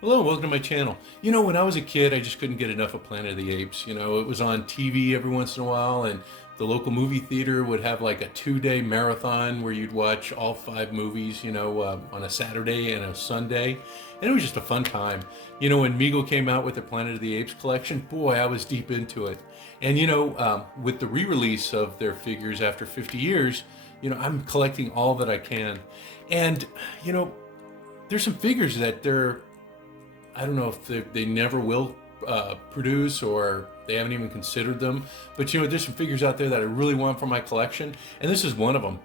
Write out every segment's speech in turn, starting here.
Hello, and welcome to my channel. You know, when I was a kid, I just couldn't get enough of Planet of the Apes. You know, it was on TV every once in a while, and the local movie theater would have like a 2-day marathon where you'd watch all 5 movies, on a Saturday and a Sunday. And it was just a fun time. You know, when Mego came out with the Planet of the Apes collection, boy, I was deep into it. And, with the re-release of their figures after 50 years, I'm collecting all that I can. And, there's some figures that I don't know if they never will produce, or they haven't even considered them. But there's some figures out there that I really want for my collection, and this is one of them.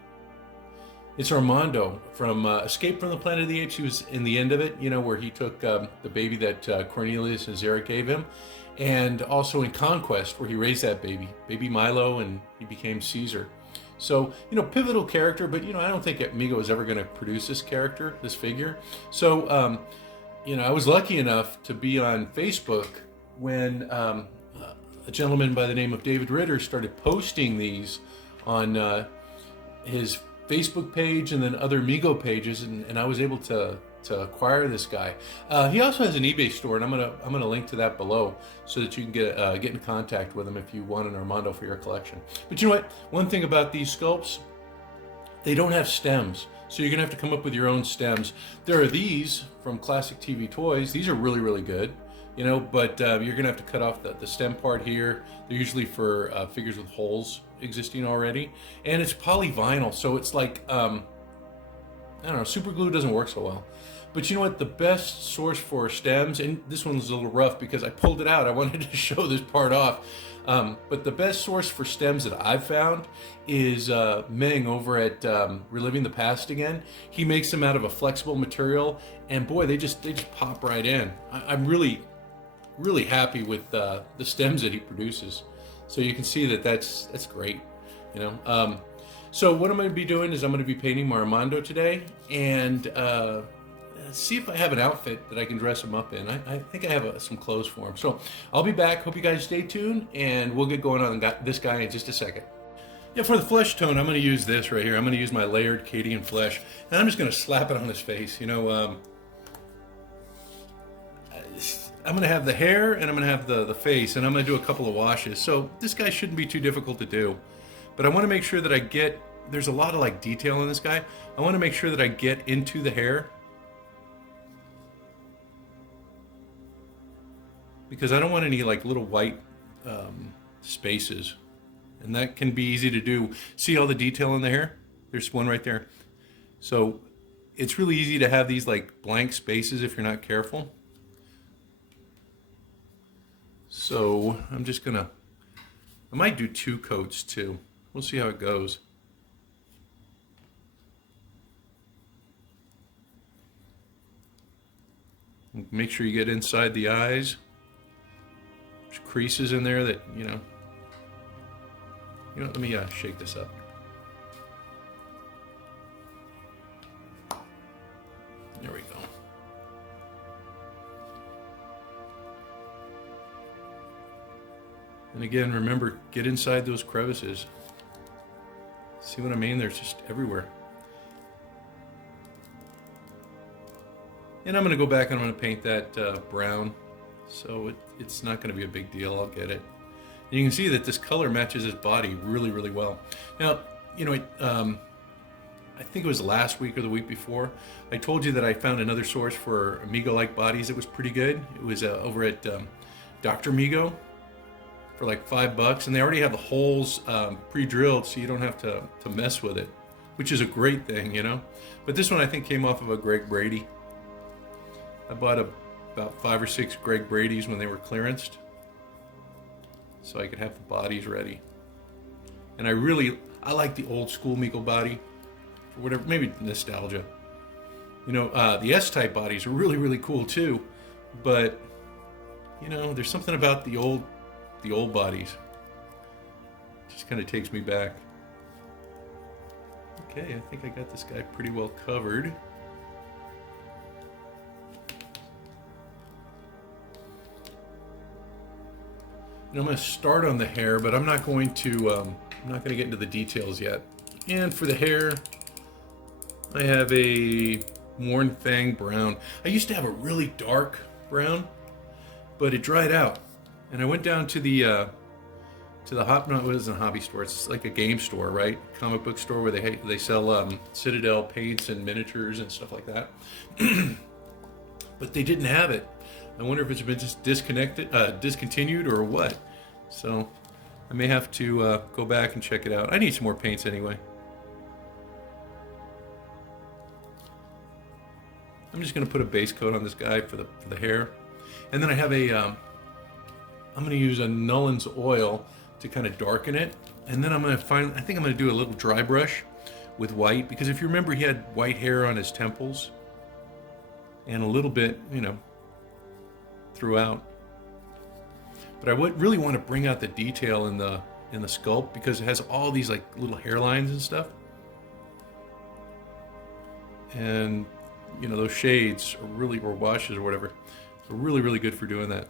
It's Armando from Escape from the Planet of the Apes. He was in the end of it, where he took the baby that Cornelius and Zara gave him, and also in Conquest, where he raised that baby Milo, and he became Caesar. So, pivotal character, but I don't think Mego is ever going to produce this character, this figure. So, I was lucky enough to be on Facebook when a gentleman by the name of David Ritter started posting these on his Facebook page and then other Mego pages, and I was able to acquire this guy. He also has an eBay store, and I'm gonna link to that below so that you can get in contact with him if you want an Armando for your collection. But you know what? One thing about these sculpts, they don't have stems. So you're gonna have to come up with your own stems. There are these from Classic TV Toys. These are really, really good, but you're gonna have to cut off the stem part here. They're usually for figures with holes existing already. And it's polyvinyl, so it's like, I don't know, super glue doesn't work so well. But you know what, the best source for stems, and this one's a little rough because I pulled it out, I wanted to show this part off. But the best source for stems that I've found is Meng over at Reliving the Past Again. He makes them out of a flexible material, and boy, they just pop right in. I'm really, really happy with the stems that he produces. So you can see that's great, So what I'm going to be doing is I'm going to be painting my Armando today, and see if I have an outfit that I can dress him up in. I think I have some clothes for him. So I'll be back. Hope you guys stay tuned, and we'll get going on this guy in just a second. Yeah, for the flesh tone, I'm going to use this right here. I'm going to use my layered Cadian flesh, and I'm just going to slap it on his face. I'm going to have the hair, and I'm going to have the face, and I'm going to do a couple of washes. So this guy shouldn't be too difficult to do. But I want to make sure that there's a lot of detail in this guy. I want to make sure that I get into the hair, because I don't want any little white spaces, and that can be easy to do. See all the detail in the hair? There's one right there. So it's really easy to have these blank spaces if you're not careful. So I'm just gonna, I might do 2 coats too. We'll see how it goes. Make sure you get inside the eyes. There's creases in there that, let me shake this up. There we go. And again, remember, get inside those crevices. See what I mean? They're just everywhere. And I'm going to go back and I'm going to paint that brown. So it's not going to be a big deal. I'll get it. And you can see that this color matches his body really, really well. Now, I think it was last week or the week before, I told you that I found another source for Mego-like bodies that was pretty good. It was over at Dr. Mego for $5, and they already have the holes pre-drilled, so you don't have to mess with it, which is a great thing, But this one I think came off of a Greg Brady. I bought about 5 or 6 Greg Brady's when they were clearanced, so I could have the bodies ready. And I like the old school Mego body, for whatever, maybe nostalgia. The S-type bodies are really, really cool too, but there's something about the old bodies. Just kind of takes me back. Okay, I think I got this guy pretty well covered. And I'm going to start on the hair, but I'm not going to get into the details yet. And for the hair, I have a Worn Fang brown. I used to have a really dark brown, but it dried out. And I went down to the what is a hobby store? It's like a game store, right? Comic book store where they sell Citadel paints and miniatures and stuff like that. But they didn't have it. I wonder if it's been just discontinued or what. So I may have to go back and check it out. I need some more paints anyway. I'm just going to put a base coat on this guy for the hair, and then I have I'm going to use a Nullen's oil to kind of darken it, and then I think I'm going to do a little dry brush with white, because if you remember, he had white hair on his temples and a little bit, throughout. But I would really want to bring out the detail in the sculpt, because it has all these like little hairlines and stuff. And those shades are really, or washes or whatever, are really, really good for doing that.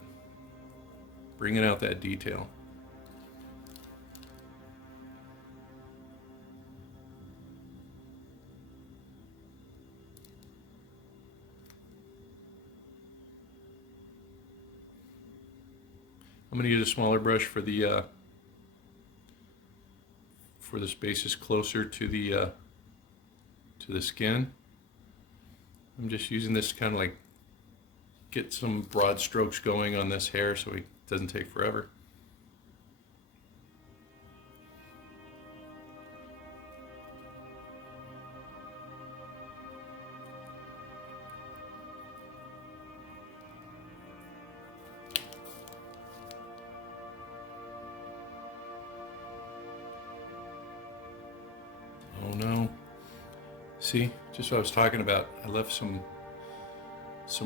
Bringing out that detail. I'm going to use a smaller brush for the spaces closer to the skin. I'm just using this to kind of like get some broad strokes going on this hair so it doesn't take forever. Oh no. See, just what I was talking about. I left some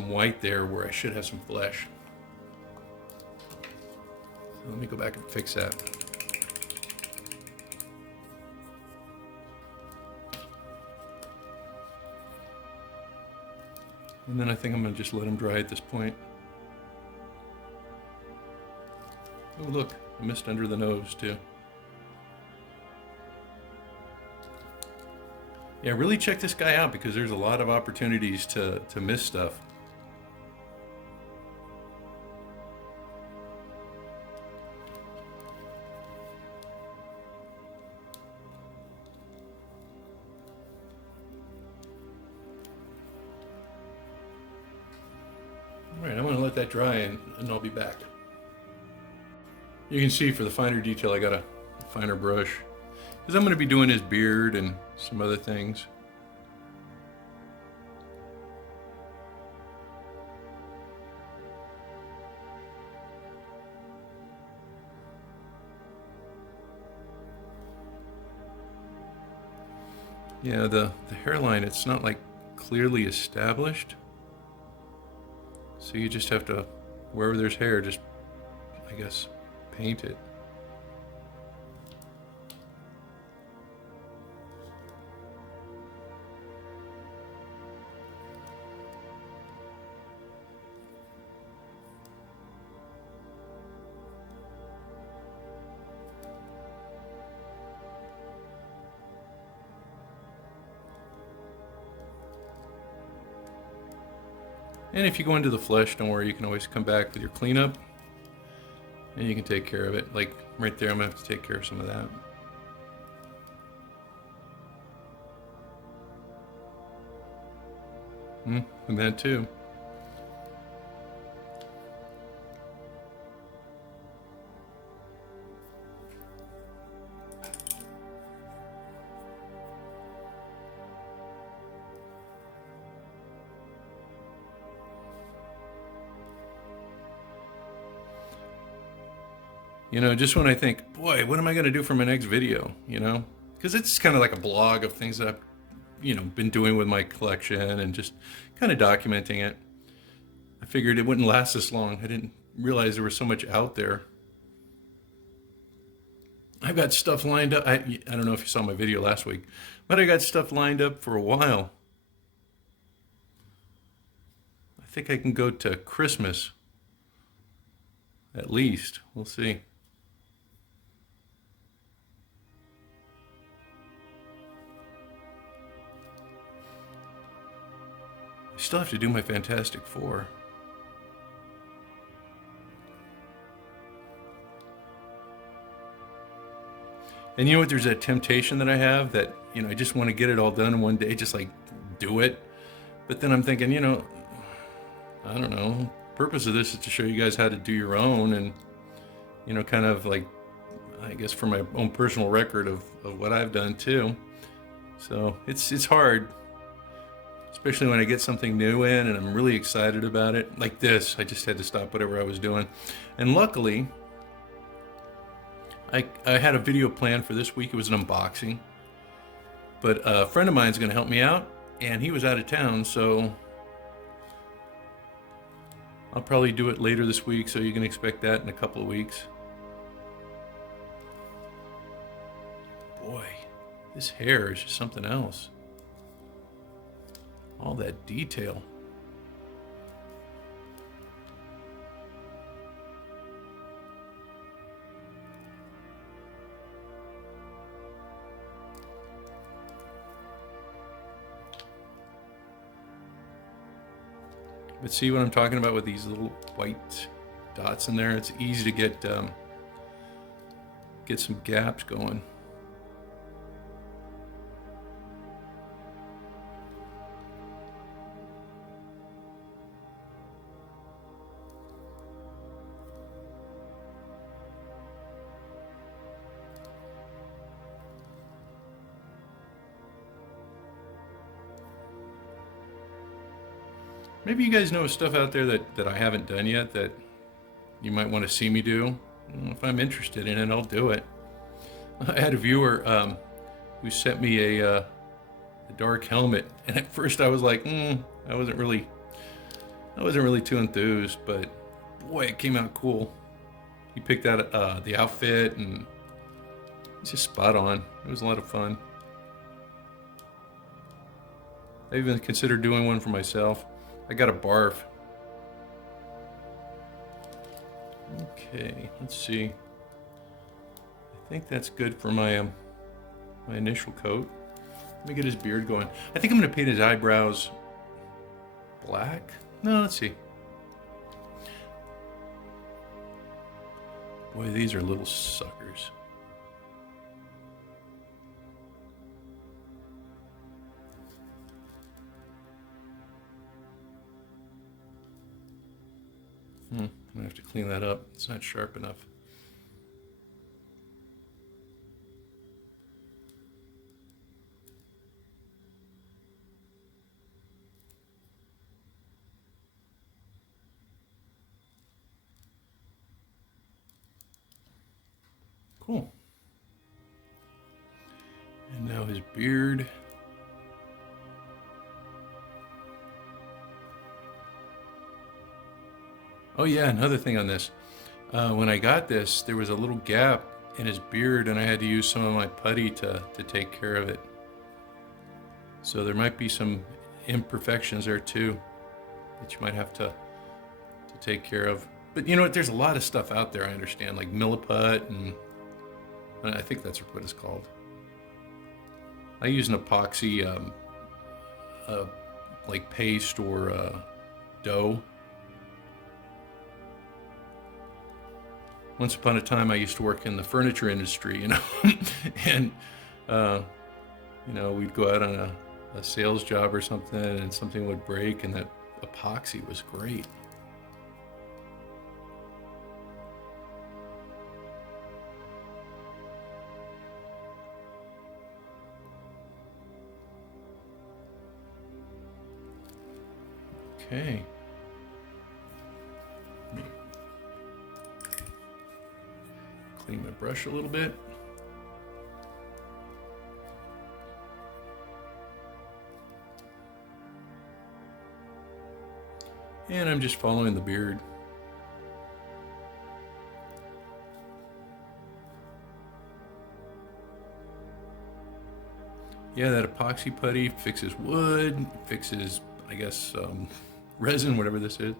white there where I should have some flesh. So let me go back and fix that. And then I think I'm going to just let them dry at this point. Oh look, I missed under the nose too. Yeah, really check this guy out, because there's a lot of opportunities to miss stuff. All right, I'm going to let that dry and I'll be back. You can see for the finer detail I got a finer brush, because I'm going to be doing his beard and some other things. Yeah, the hairline, it's not like clearly established. So you just have to, wherever there's hair, just, I guess, paint it. And if you go into the flesh, don't worry, you can always come back with your cleanup and you can take care of it. Like right there, I'm gonna have to take care of some of that. And that too. Just when I think, boy, what am I going to do for my next video, Because it's kind of like a blog of things that I've, been doing with my collection and just kind of documenting it. I figured it wouldn't last this long. I didn't realize there was so much out there. I've got stuff lined up. I don't know if you saw my video last week, but I got stuff lined up for a while. I think I can go to Christmas. At least. We'll see. I still have to do my Fantastic Four. And you know what? There's that temptation that I have that, I just want to get it all done in one day, just like do it. But then I'm thinking, I don't know. Purpose of this is to show you guys how to do your own, and kind of like, I guess, for my own personal record of what I've done too. So it's hard, especially when I get something new in and I'm really excited about it. Like this, I just had to stop whatever I was doing, and luckily, I had a video planned for this week. It was an unboxing, but a friend of mine is going to help me out, and he was out of town, so I'll probably do it later this week, so you can expect that in a couple of weeks. Boy, this hair is just something else. All that detail. But see what I'm talking about with these little white dots in there? It's easy to get some gaps going. Maybe you guys know stuff out there that I haven't done yet that you might want to see me do. If I'm interested in it, I'll do it. I had a viewer who sent me a dark helmet, and at first I was like, I wasn't really too enthused, but boy, it came out cool. He picked out the outfit, and it's just spot on. It was a lot of fun. I even considered doing one for myself. I got a barf. Okay, let's see. I think that's good for my my initial coat. Let me get his beard going. I think I'm gonna paint his eyebrows black. No, let's see. Boy, these are little suckers. I'm gonna have to clean that up. It's not sharp enough. Cool. And now his beard. Oh yeah, another thing on this. When I got this, there was a little gap in his beard, and I had to use some of my putty to take care of it. So there might be some imperfections there too that you might have to take care of. But you know what? There's a lot of stuff out there, I understand, like milliput, and I think that's what it's called. I use an epoxy like paste or dough. Once upon a time, I used to work in the furniture industry, and we'd go out on a sales job or something, and something would break, and that epoxy was great. Okay. Clean my brush a little bit. And I'm just following the beard. Yeah, that epoxy putty fixes wood, fixes, I guess, resin, whatever this is.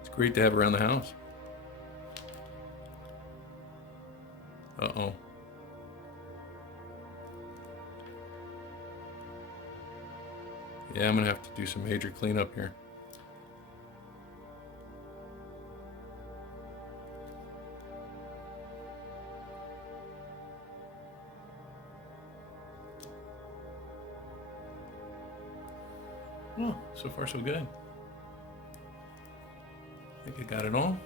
It's great to have around the house. Uh-oh. Yeah, I'm gonna have to do some major cleanup here. Oh, so far so good. I think I got it all.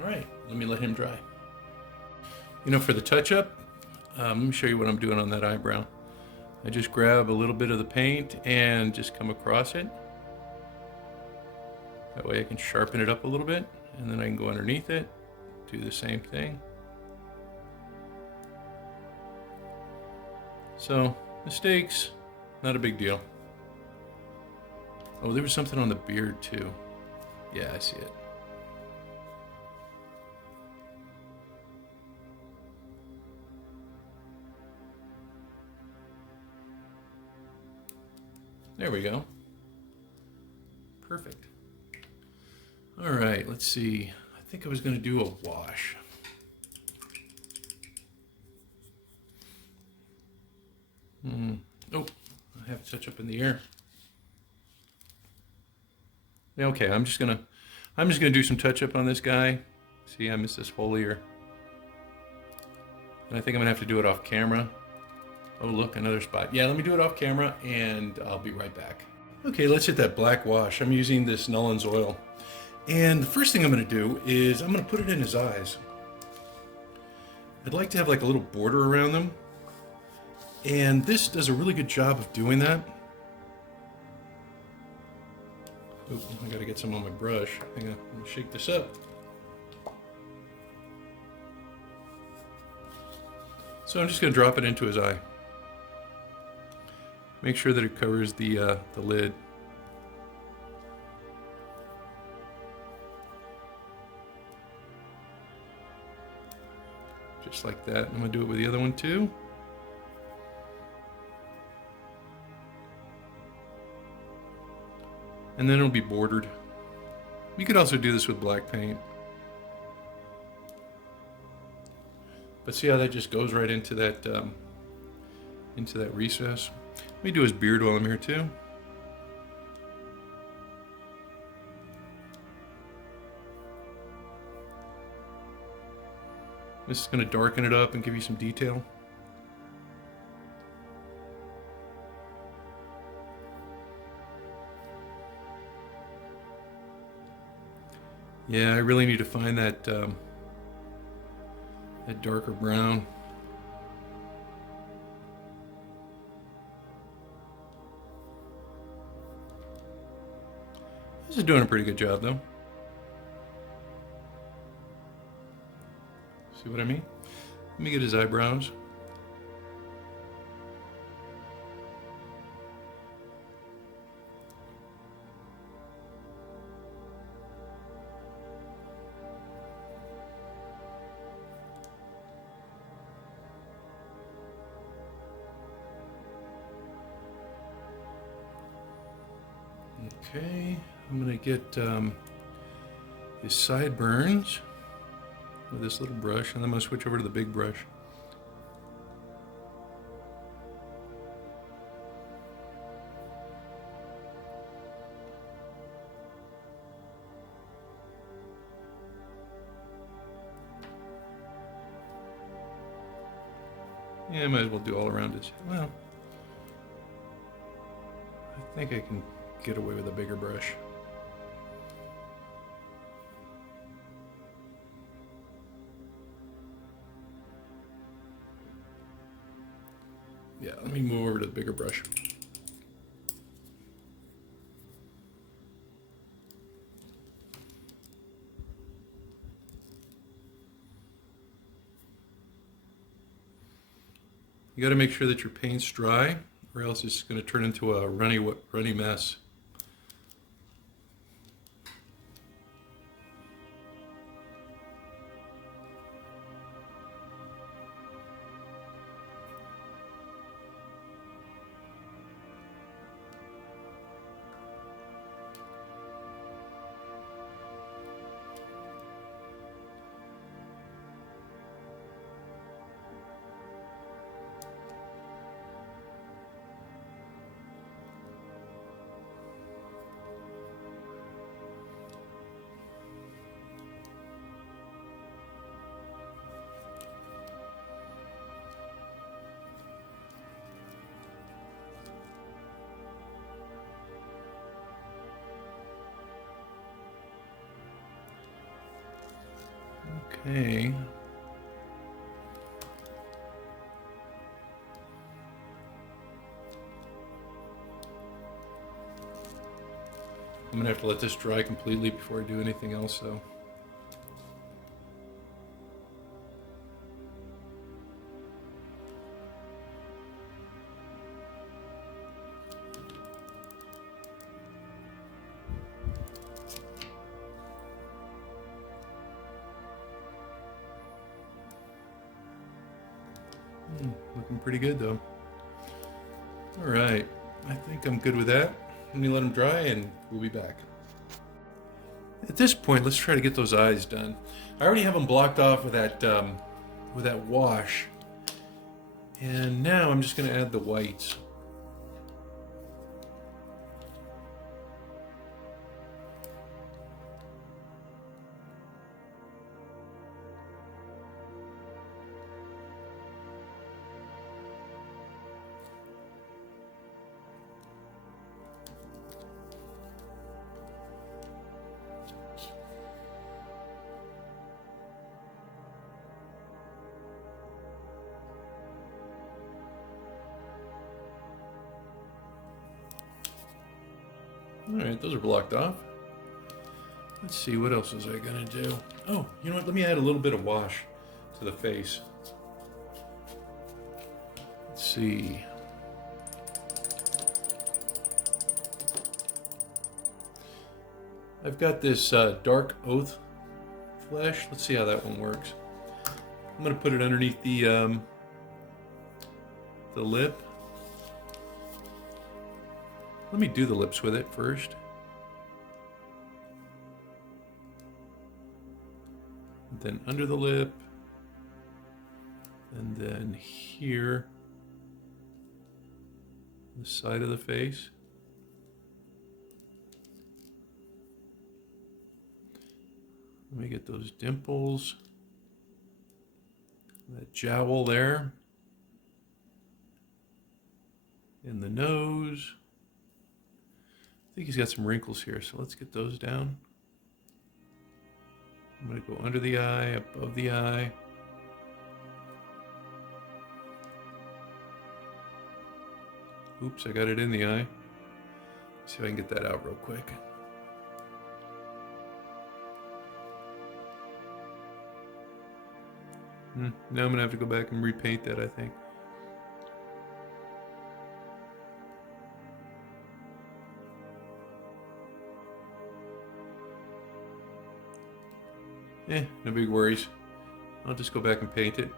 All right, let me let him dry. You know, for the touch-up, let me show you what I'm doing on that eyebrow. I just grab a little bit of the paint and just come across it. That way I can sharpen it up a little bit, and then I can go underneath it, do the same thing. So, mistakes, not a big deal. Oh, there was something on the beard too. Yeah, I see it. There we go. Perfect. All right, let's see. I think I was going to do a wash. Oh, I have touch up in the air. Yeah, okay, I'm just gonna do some touch up on this guy. See, I missed this hole here. And I think I'm gonna have to do it off camera. Oh, look, another spot. Yeah, let me do it off camera and I'll be right back. Okay, let's hit that black wash. I'm using this Nolans oil. And the first thing I'm gonna do is I'm gonna put it in his eyes. I'd like to have like a little border around them. And this does a really good job of doing that. Oh, I gotta get some on my brush. Hang on, let me shake this up. So I'm just gonna drop it into his eye. Make sure that it covers the lid. Just like that. I'm gonna do it with the other one too. And then it'll be bordered. You could also do this with black paint. But see how that just goes right into that recess? Let me do his beard while I'm here too. This is going to darken it up and give you some detail. Yeah, I really need to find that that darker brown. This is doing a pretty good job though. See what I mean? Let me get his eyebrows. Okay, I'm gonna get his sideburns with this little brush, and I'm gonna switch over to the big brush. Yeah, I might as well do all around his, well, I think I can get away with a bigger brush. Yeah, let me move over to the bigger brush. You got to make sure that your paint's dry, or else it's going to turn into a runny mess. Okay. I'm gonna have to let this dry completely before I do anything else, though. Looking pretty good, though. All right, I think I'm good with that. Let me let them dry, and we'll be back. At this point, let's try to get those eyes done. I already have them blocked off with that wash, and now I'm just going to add the whites. Alright, those are blocked off. Let's see, what else was I gonna do? Oh, you know what? Let me add a little bit of wash to the face. Let's see. I've got this dark oath flesh. Let's see how that one works. I'm gonna put it underneath the lip. Let me do the lips with it first. And then under the lip. And then here. The side of the face. Let me get those dimples. That jowl there. In the nose. I think he's got some wrinkles here, so let's get those down. I'm going to go under the eye, above the eye. Oops, I got it in the eye. Let's see if I can get that out real quick. Now I'm going to have to go back and repaint that, I think. No big worries. I'll just go back and paint it.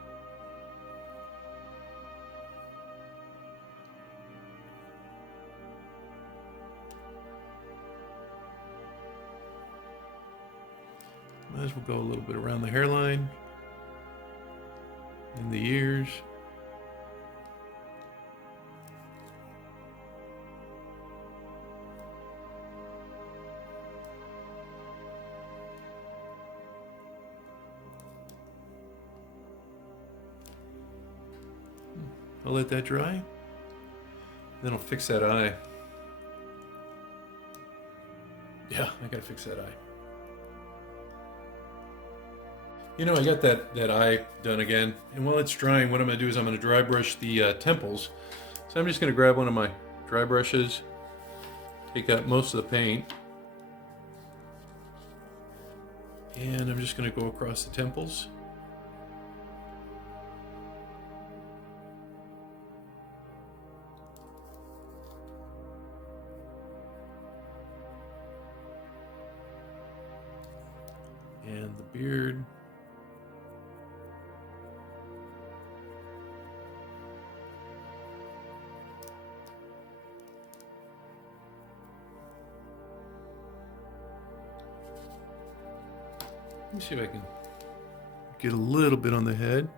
Might as well go a little bit around the hairline, in the ears. I'll let that dry. Then I'll fix that eye. Yeah, I gotta fix that eye. You know, I got that eye done again. And while it's drying, what I'm gonna do is I'm gonna dry brush the temples. So I'm just gonna grab one of my dry brushes, take out most of the paint. And I'm just gonna go across the temples. And the beard. Let me see if I can get a little bit on the head.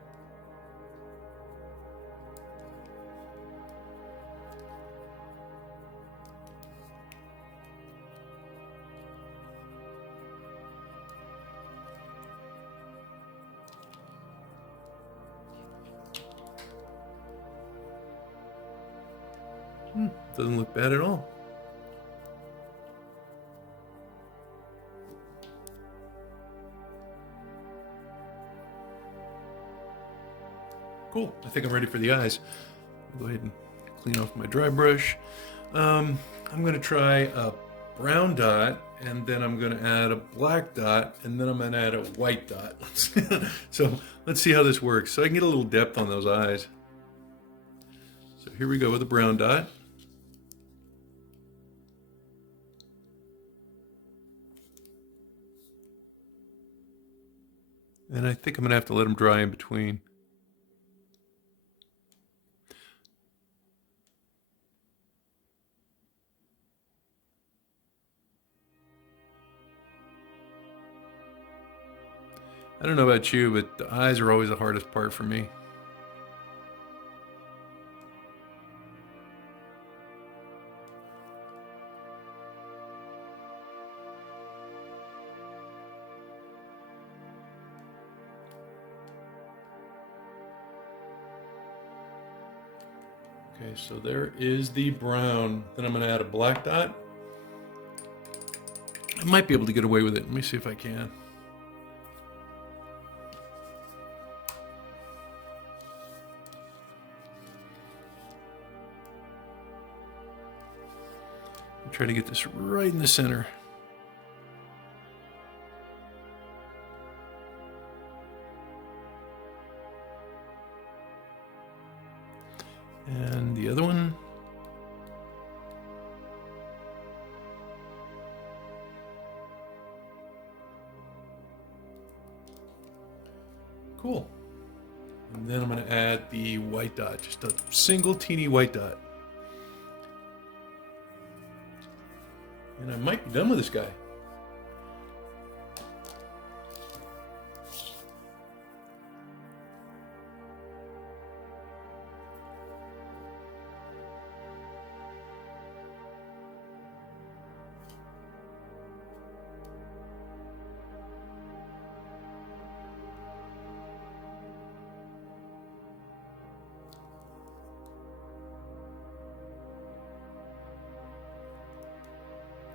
Doesn't look bad at all. Cool. I think I'm ready for the eyes. I'll go ahead and clean off my dry brush. I'm going to try a brown dot, and then I'm going to add a black dot, and then I'm going to add a white dot. So let's see how this works. So I can get a little depth on those eyes. So here we go with the brown dot. And I think I'm going to have to let them dry in between. I don't know about you, but the eyes are always the hardest part for me. Okay, so there is the brown. Then I'm going to add a black dot. I might be able to get away with it. Let me see if I can. Try to get this right in the center. And the other one. Cool. And then I'm going to add the white dot, just a single teeny white dot. And I might be done with this guy.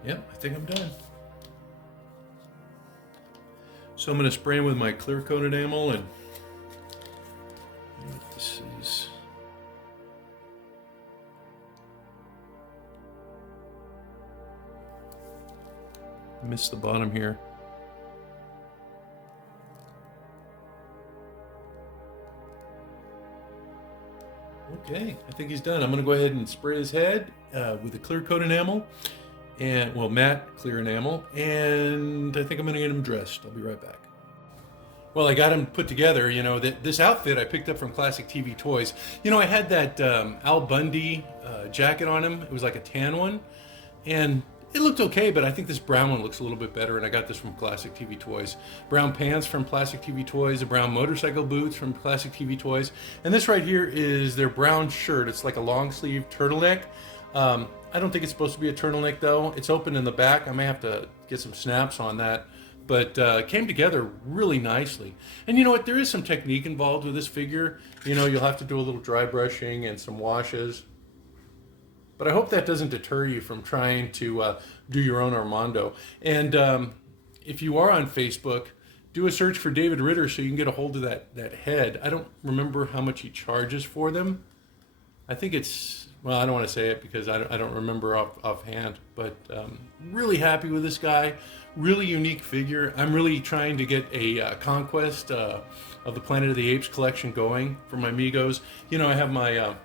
Yep, I think I'm done. So I'm going to spray him with my clear coat enamel, and what this is. Missed the bottom here. Okay, I think he's done. I'm going to go ahead and spray his head with the clear coat enamel. And, well, matte clear enamel, and I think I'm going to get him dressed. I'll be right back. Well, I got him put together. You know, this outfit I picked up from Classic TV Toys. You know, I had that Al Bundy jacket on him. It was like a tan one, and it looked okay, but I think this brown one looks a little bit better, and I got this from Classic TV Toys. Brown pants from Classic TV Toys, the brown motorcycle boots from Classic TV Toys, and this right here is their brown shirt. It's like a long sleeve turtleneck. I don't think it's supposed to be a turtleneck though. It's open in the back. I may have to get some snaps on that, but it came together really nicely. And you know what? There is some technique involved with this figure. You know, you'll have to do a little dry brushing and some washes. But I hope that doesn't deter you from trying to do your own Armando. And if you are on Facebook, do a search for David Ritter so you can get a hold of that head. I don't remember how much he charges for them. I think it's, well, I don't want to say it because I don't remember offhand, but really happy with this guy. Really unique figure. I'm really trying to get a conquest of the Planet of the Apes collection going for my Megos. You know, I have my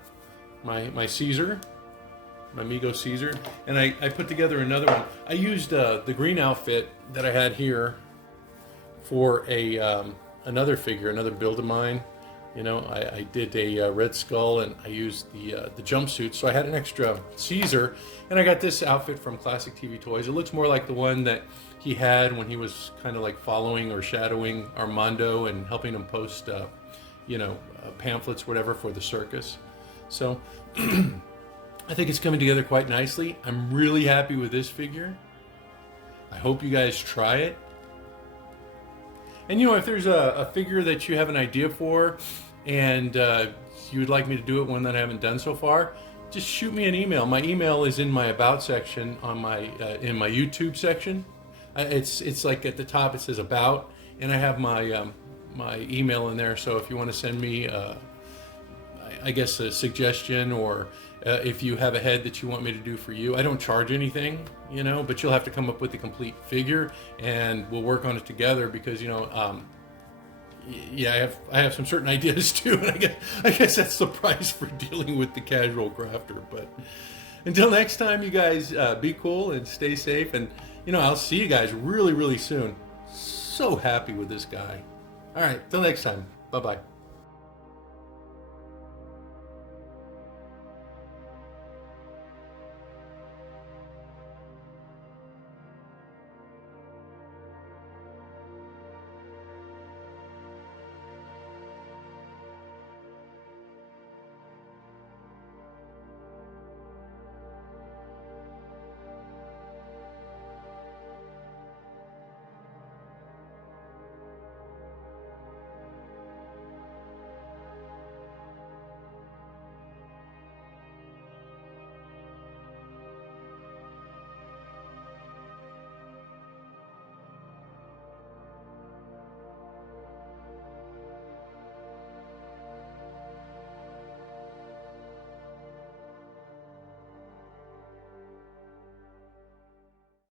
my Caesar, my Mego Caesar, and I put together another one. I used the green outfit that I had here for another figure, another build of mine. You know, I did a Red Skull, and I used the jumpsuit, so I had an extra Caesar, and I got this outfit from Classic TV Toys. It looks more like the one that he had when he was kind of like following or shadowing Armando and helping him post, you know, pamphlets, whatever, for the circus. So I think it's coming together quite nicely. I'm really happy with this figure. I hope you guys try it. And you know, if there's a figure that you have an idea for and you would like me to do it, one that I haven't done so far, just shoot me an email. My email is in my About section on my in my YouTube section. It's like at the top it says About, and I have my my email in there. So if you want to send me I guess a suggestion, or if you have a head that you want me to do for you. I don't charge anything, but you'll have to come up with the complete figure, and we'll work on it together because yeah, I have some certain ideas too, and I guess that's the price for dealing with the casual crafter. But until next time, you guys be cool and stay safe, and I'll see you guys really, really soon. So happy with this guy. All right, till next time. Bye bye.